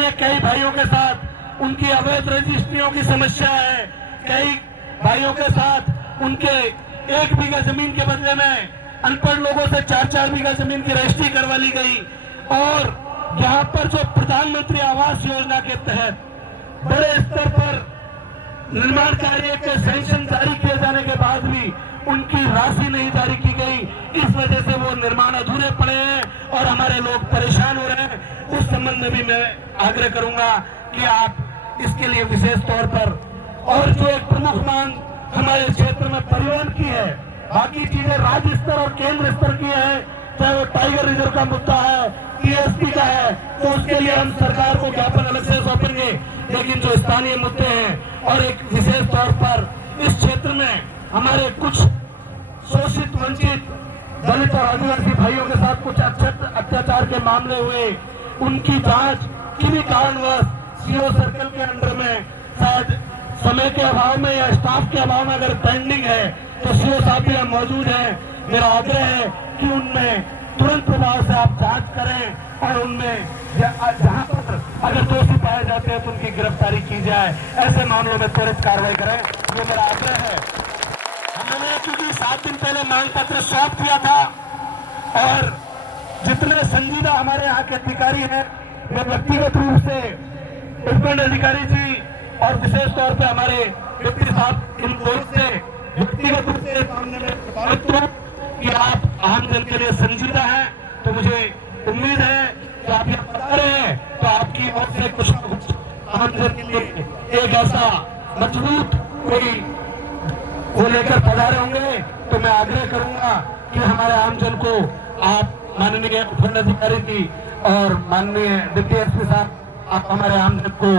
में कई भाइयों के साथ उनकी अवैध रजिस्ट्रियों की समस्या है। कई भाइयों के साथ उनके 1 बीघा जमीन के बदले में अनपढ़ लोगों से 4-4 बीघा जमीन की रजिस्ट्री करवा ली गई। और यहाँ पर जो प्रधानमंत्री आवास योजना के तहत बड़े स्तर पर निर्माण कार्य के सैंक्शन जारी किए जाने के बाद भी उनकी राशि नहीं जारी की गई। इस वजह से वो निर्माण अधूरे पड़े हैं और हमारे लोग परेशान हो रहे हैं। उस संबंध में भी मैं आग्रह करूंगा कि आप इसके लिए विशेष तौर पर, और जो एक प्रमुख मांग हमारे क्षेत्र में परिवहन की है, बाकी चीजें राज्य स्तर और केंद्र स्तर की है, चाहे वो टाइगर रिजर्व का मुद्दा है, टीएसपी का है, तो उसके लिए हम सरकार को ज्ञापन अलग से सौंपेंगे। लेकिन जो स्थानीय मुद्दे हैं और एक विशेष तौर पर इस क्षेत्र में हमारे कुछ शोषित वंचित दलित और आदिवासी भाइयों के साथ कुछ अत्याचार के मामले हुए, उनकी जांच किन्हीं कारणवश सीओ सर्कल के अंडर में शायद समय के अभाव में या स्टाफ के अभाव में अगर पेंडिंग है तो सीओ साहब भी मौजूद है। मेरा आग्रह है कि उनमें तुरंत प्रभाव से आप जांच करें और उनमें जहां पर अगर दोषी पाए जाते हैं तो उनकी गिरफ्तारी की जाए। ऐसे मामलों में त्वरित कार्रवाई करें, ये मेरा आग्रह है। हमने क्योंकि 7 दिन पहले मांग पत्र सौंप दिया था और जितने संजीदा हमारे यहाँ के अधिकारी हैं, मैं व्यक्तिगत रूप से उपखंड अधिकारी जी और विशेष तौर पे हमारे डिप्टी साहब इन दोनों से व्यक्तिगत रूप से सामने में प्रभावित हूं कि आप आम जन के लिए संजीदा हैं। तो मुझे उम्मीद है कि आप यहाँ बता रहे हैं तो आपकी ओर से कुछ न कुछ आम जन के लिए एक ऐसा मजबूत कोई वो लेकर पधारे होंगे। तो मैं आग्रह करूंगा कि हमारे आम जन को आप माननीय उपखंड अधिकारी जी और माननीय डिप्टी एसपी साहब, आप हमारे आम जन को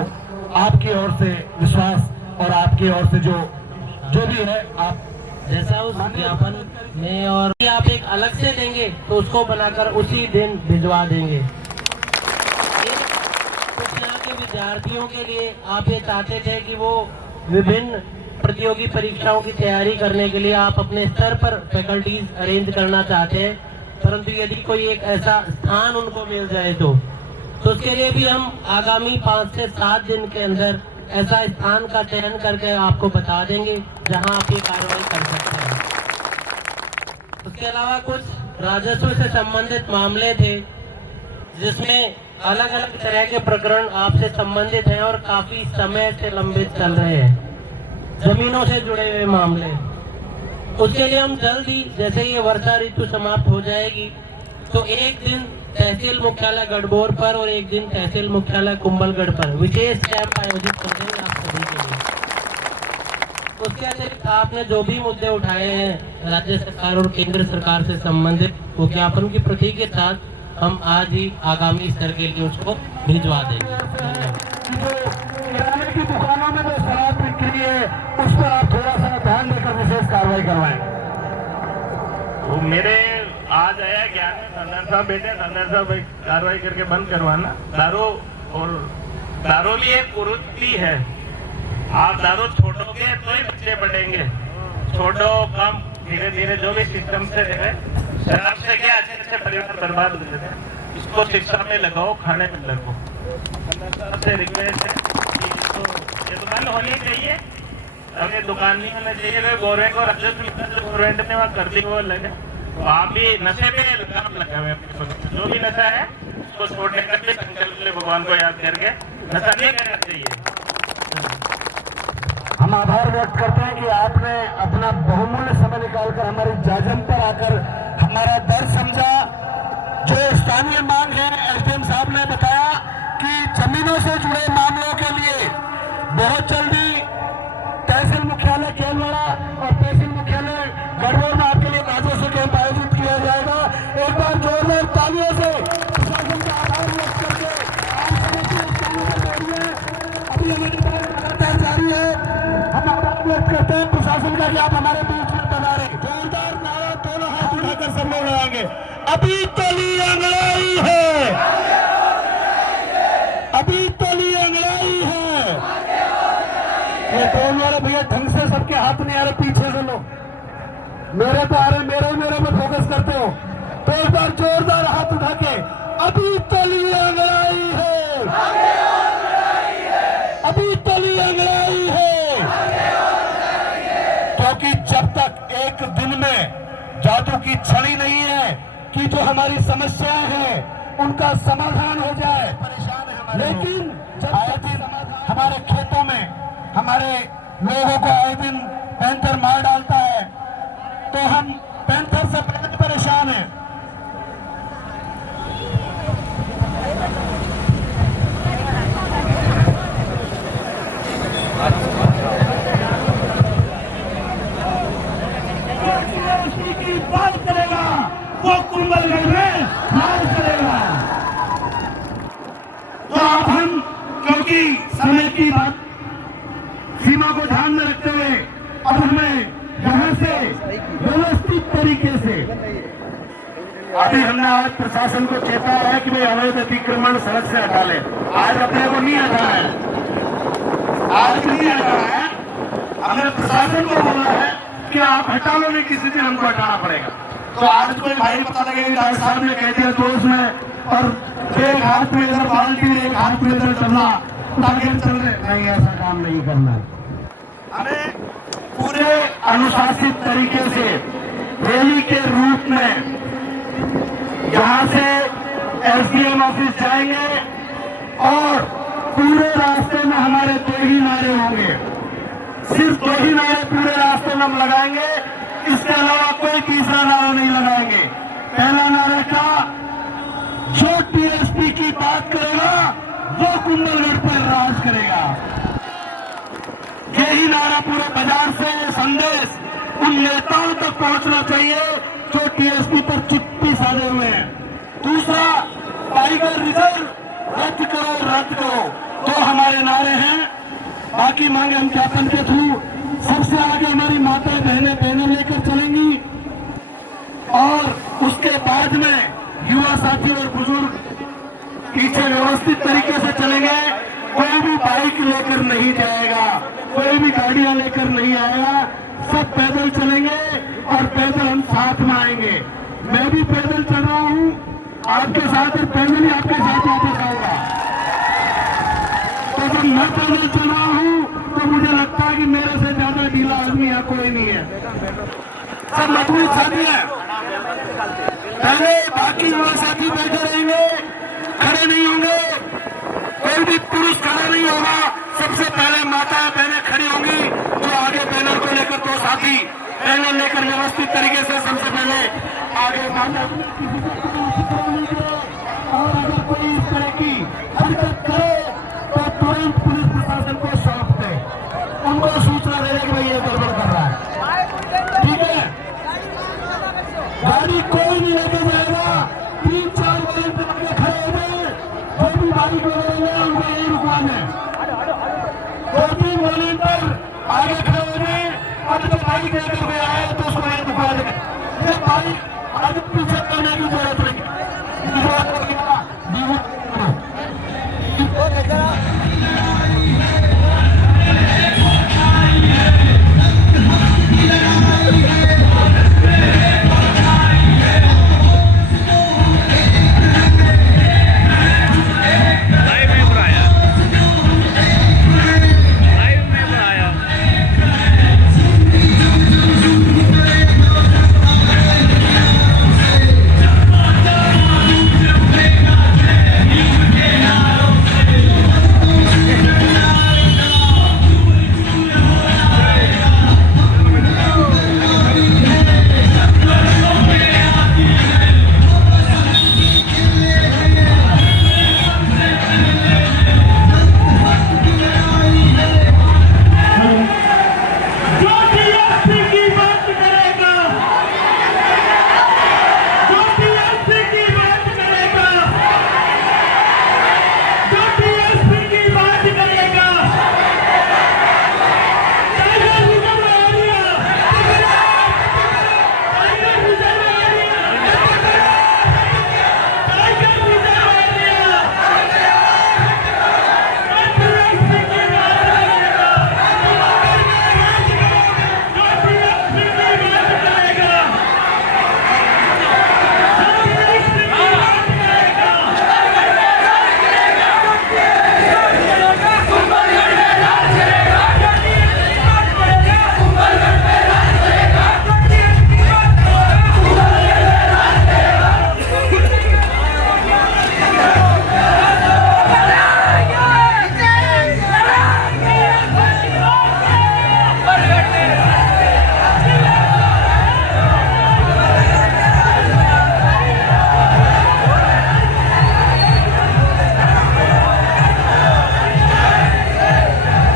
आपकी ओर से विश्वास और आपकी ओर से जो भी है आप जैसा उस ज्ञापन में, और आप एक अलग से देंगे तो उसको बनाकर उसी दिन भिजवा देंगे। कुछ यहाँ के विद्यार्थियों के लिए आप ये चाहते थे कि वो विभिन्न प्रतियोगी परीक्षाओं की तैयारी करने के लिए आप अपने स्तर पर फैकल्टीज अरेंज करना चाहते हैं, परंतु यदि कोई एक ऐसा स्थान उनको मिल जाए तो उसके लिए भी हम आगामी 5 से 7 दिन के अंदर ऐसा स्थान का चयन करके आपको बता देंगे जहां आप ये कार्रवाई कर सकते हैं। उसके अलावा कुछ राजस्व से संबंधित मामले थे जिसमें अलग अलग तरह के प्रकरण आपसे संबंधित हैं और काफी समय से लंबित चल रहे हैं, जमीनों से जुड़े हुए मामले। उसके लिए हम जल्द ही, जैसे ये वर्षा ऋतु समाप्त हो जाएगी, तो एक दिन तहसील मुख्यालय गढ़बोर पर और एक दिन तहसील मुख्यालय कुंभलगढ़ पर विशेष कैंप आयोजित कर देंगे आप सभी के लिए। उसके अतिरिक्त आपने जो भी मुद्दे उठाए हैं राज्य सरकार और केंद्र सरकार से संबंधित, वो ज्ञापन की प्रति के साथ हम आज ही आगामी स्तर के लिए उसको भिजवा देंगे। किराने की दुकानों में जो शराब बिक्री है उस पर आप थोड़ा सा ध्यान देकर विशेष कार्रवाई करवाएं। वो मेरे आज आया ज्ञान में धनर साहब बेटे, धनर साहब कार्रवाई करके बंद करवाना। दारू भी एक कुरीति है। आप दारू छोड़ोगे तो ही बच्चे बढ़ेंगे, छोड़ो कम, धीरे धीरे जो भी सिस्टम से है। शराब से क्या अच्छे परिवार बर्बाद हो जाते हैं। इसको शिक्षा में लगाओ, खाने में लगाओ। से रिक्वेस्ट है कि इसको ये दुकान होनी चाहिए, अगर दुकान नहीं होना चाहिए तो गवर्नमेंट को राजस्व गवर्नमेंट ने वहाँ कर दी वो लगे। तो आप भी नशे पे लगाम लगा हुए, जो भी नशा है उसको छोड़ने का भी संकल्प ले, भगवान को याद करके नशा नहीं करना चाहिए। हम आभार व्यक्त करते हैं कि आपने अपना बहुमूल्य समय निकालकर हमारी जाजम पर आकर हमारा दर्द समझा। जो स्थानीय मांग है, एसडीएम साहब ने बताया कि जमीनों से जुड़े मामलों के लिए बहुत जल्दी तहसील मुख्यालय केलवाड़ा और तहसील मुख्यालय गढ़बोर में आपके लिए राजस्व कैंप आयोजित किया जाएगा। एक बार जोरदार तालियों से प्रशासन का आभार व्यक्त करके अभी हमारी बात लगातार जारी है। हम आभार व्यक्त करते हैं प्रशासन का कि आप हमारे बीच में पधारे। जोरदार नारा दोनों हाथ उठाकर सब लोग लगाएंगे। अभी तली अंगड़ाई है, अभी तली अंगड़ाई है। ये ड्रोन वाले भैया ढंग से सबके हाथ नहीं आ रहे, पीछे से लो, मेरे पे आ रहे, मेरे पे फोकस करते हो। तो एक बार जोरदार हाथ उठा के अभी तली अंगड़ाई है। की छड़ी नहीं है कि जो हमारी समस्याएं हैं उनका समाधान हो जाए, लेकिन आए दिन हमारे खेतों में हमारे लोगों को आए दिन पैंथर मार डालता है, तो हम पैंथर से पहले परेशान हैं। की बात करेगा वो कुंभलगढ़ में राज करेगा। तो अब हम, क्योंकि समय की बात सीमा को ध्यान में रखते हुए, अब हमें यहाँ से व्यवस्थित तरीके से, अभी हमने आज प्रशासन को चेता है कि भाई अवैध अतिक्रमण सड़क से हटा ले। आज अपने को नहीं हटा है, आज नहीं हटा है। हमने प्रशासन को बोला है कि आप हटा लो, नहीं किसी दिन हमको हटाना पड़ेगा। तो आज कोई भाई पता लगे कि डॉक्टर साहब ने कह दिया दोस्त में, और एक हाथ में इधर बाल्टी, एक हाथ में इधर चलना, ताकि हम चल रहे नहीं, ऐसा काम नहीं करना। हमें पूरे अनुशासित तरीके से रैली के रूप में यहाँ से एसडीएम ऑफिस जाएंगे और पूरे रास्ते में हमारे 2 ही नारे होंगे, सिर्फ 2 ही नारे पूरे रास्ते में हम लगाएंगे, इसके अलावा कोई तीसरा नारा नहीं लगाएंगे। पहला नारा का, जो टीएसपी की बात करेगा वो कुंभलगढ़ पर राज करेगा। यही नारा पूरे बाजार से संदेश उन नेताओं तक पहुंचना चाहिए जो टीएसपी पर चुप्पी साधे हुए हैं। दूसरा, टाइगर रिजर्व रद्द करो, रद्द करो, तो हमारे नारे हैं। बाकी मांगे हम ज्ञापन के थ्रू सबसे आगे हमारी माताएं बहनें बैनर लेकर चलेंगी, और उसके बाद में युवा साथी और बुजुर्ग पीछे व्यवस्थित तरीके से चलेंगे। कोई भी बाइक लेकर नहीं जाएगा, कोई भी गाड़ियां लेकर नहीं आएगा, सब पैदल चलेंगे और पैदल हम साथ में आएंगे। मैं भी पैदल चल रहा हूं आपके साथ, और पैदल ही आपके साथ वापस आऊंगा। तो जब मैं पैदल चल रहा हूं तो मुझे लगता है कि मेरे से ज्यादा ढीला आदमी यहाँ कोई नहीं है, सब मजबूत साथी है। पहले बाकी युवा साथी बैठे रहेंगे, खड़े नहीं होंगे, कोई भी पुरुष खड़ा नहीं होगा। सबसे पहले माताएं बहनें खड़ी होंगी, जो आगे बैनर को लेकर 2 साथी बैनर लेकर व्यवस्थित तरीके से सबसे पहले आगे माता। और अगर कोई इस तरह की हरकत करे तो तुरंत पुलिस प्रशासन को सौंप दे, उनको सूचना दे कि भाई ये गड़बड़ कर रहा है, ठीक है। गाड़ी कोई नहीं लेके जाएगा, 3-4 वॉलंटियर आगे खड़े हो गए, जो भी बाइक वगैरह उनको यही रुकवाना है। 2-3 वॉलंटियर आगे खड़े हो गए, अब तो बाइक लेकर के आए तो उसको यही रुकवा देंगे। ये बाइक आगे पीछे करने की जरूरत नहीं।